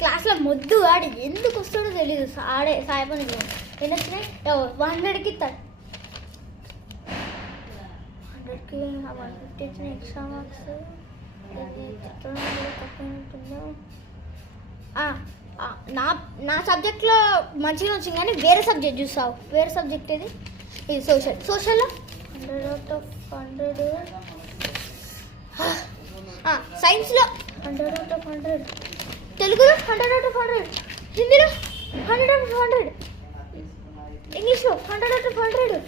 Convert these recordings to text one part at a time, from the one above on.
క్లాస్లో మొద్దు ఆడి ఎందుకు వస్తాడో తెలియదు. ఆడే సాయపని ఎన్ని వచ్చినాయి 100కి 100కి 150 వచ్చిన ఎక్స్ట్రా మార్క్స్. నా సబ్జెక్ట్లో మంచిగా వచ్చింది కానీ వేరే సబ్జెక్ట్ చూస్తావు. వేరే సబ్జెక్ట్ ఇది సోషల్లో 100/100. సైన్స్లో 100/100. తెలుగులో 100/100. హిందీలో 100/100. ఇంగ్లీష్లో 100/100.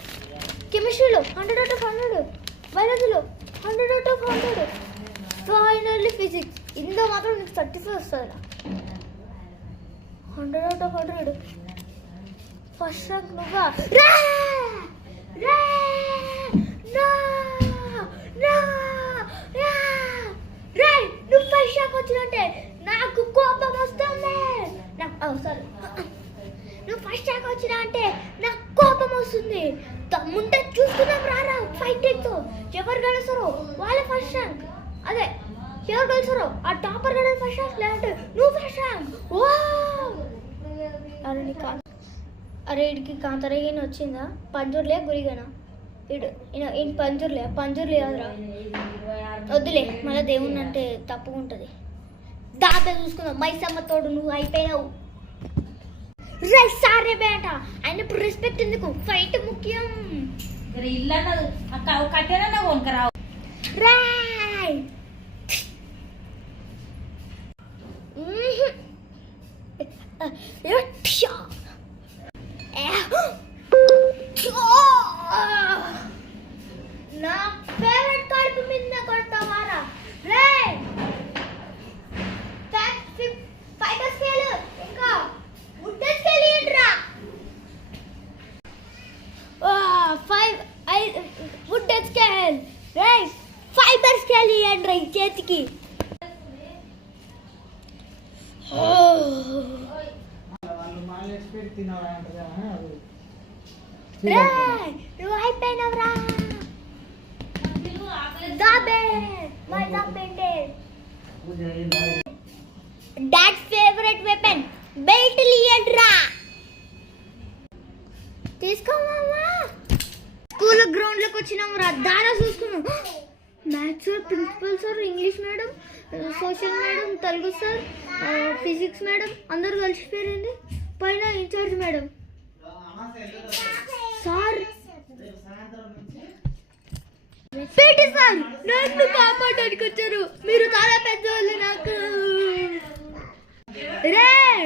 కెమిస్ట్రీలో 100/100. బయాలజీలో 100/100. ఫైనల్లీ ఫిజిక్స్ ఇందులో మాత్రం నీకు 35 వస్తుంది. 100/100. ఫస్ట్ ర్యాంక్ నువ్వా? నువ్వు ఫస్ట్ ర్యాంక్ వచ్చినట్టే నాకు కోపం వస్తుంది. సరే నువ్వు ఫస్ట్ ర్యాంక్ వచ్చినా అంటే నాకు కోపం వస్తుంది. తమ్ముంటే చూసుకుందాం రారా ఫైటింగ్తో. ఎవరు గెలుస్తారో వాళ్ళే ఫస్ట్ ర్యాంక్. అదే ఎవరు గెలుస్తారో ఆ టాపర్ గెలిచి ఫస్ట్ ర్యాంక్, లేదంటే నువ్వు ఫస్ట్ ర్యాంక్. అరే ఇడికి కాంతరగిన వచ్చిందా? పంజూర్లే గురిగానా? ఈయన పంజూర్లే కాదురా. వద్దులే మళ్ళీ దేవుణ్ణి అంటే తప్పుగా ఉంటుంది. దాపే చూసుకుందాం. మైసమ్మ తోడు నువ్వు అయిపోయినావు. సారే బేట ఆయన ఇప్పుడు రెస్పెక్ట్ ఎందుకు? ఫైట్ ముఖ్యం. ఇల్లు కట్టేనా కొనుకరావు. రాయ్ నా ఫేవరెట్ కడుపు మీద కొడతావారా? రే ఫైబర్ స్కేల్ ఇంకా వుడ్ స్కేల్ ఏంట్రా? వుడ్ స్కేల్ రే ఫైబర్ స్కేల్ ఏంట్రా ఈ చేతికి? నువ్వు అయిపోయినవరా? డాడ్ ఫేవరెట్ వెపన్ బెల్ట్ లియండ్రా. తీసుకోవాలా? స్కూల్ గ్రౌండ్ లోకి వచ్చినాం రా. దారా చూసుకున్నాం. Maths sir, principal sir, English madam, social madam, Telugu sir, physics madam అందరు కలిసిపోయింది. పైన incharge madam sir, PT sir నన్ను కాపాడడానికి వచ్చారు. మీరు చాలా పెద్దవాళ్ళు నాకు. రే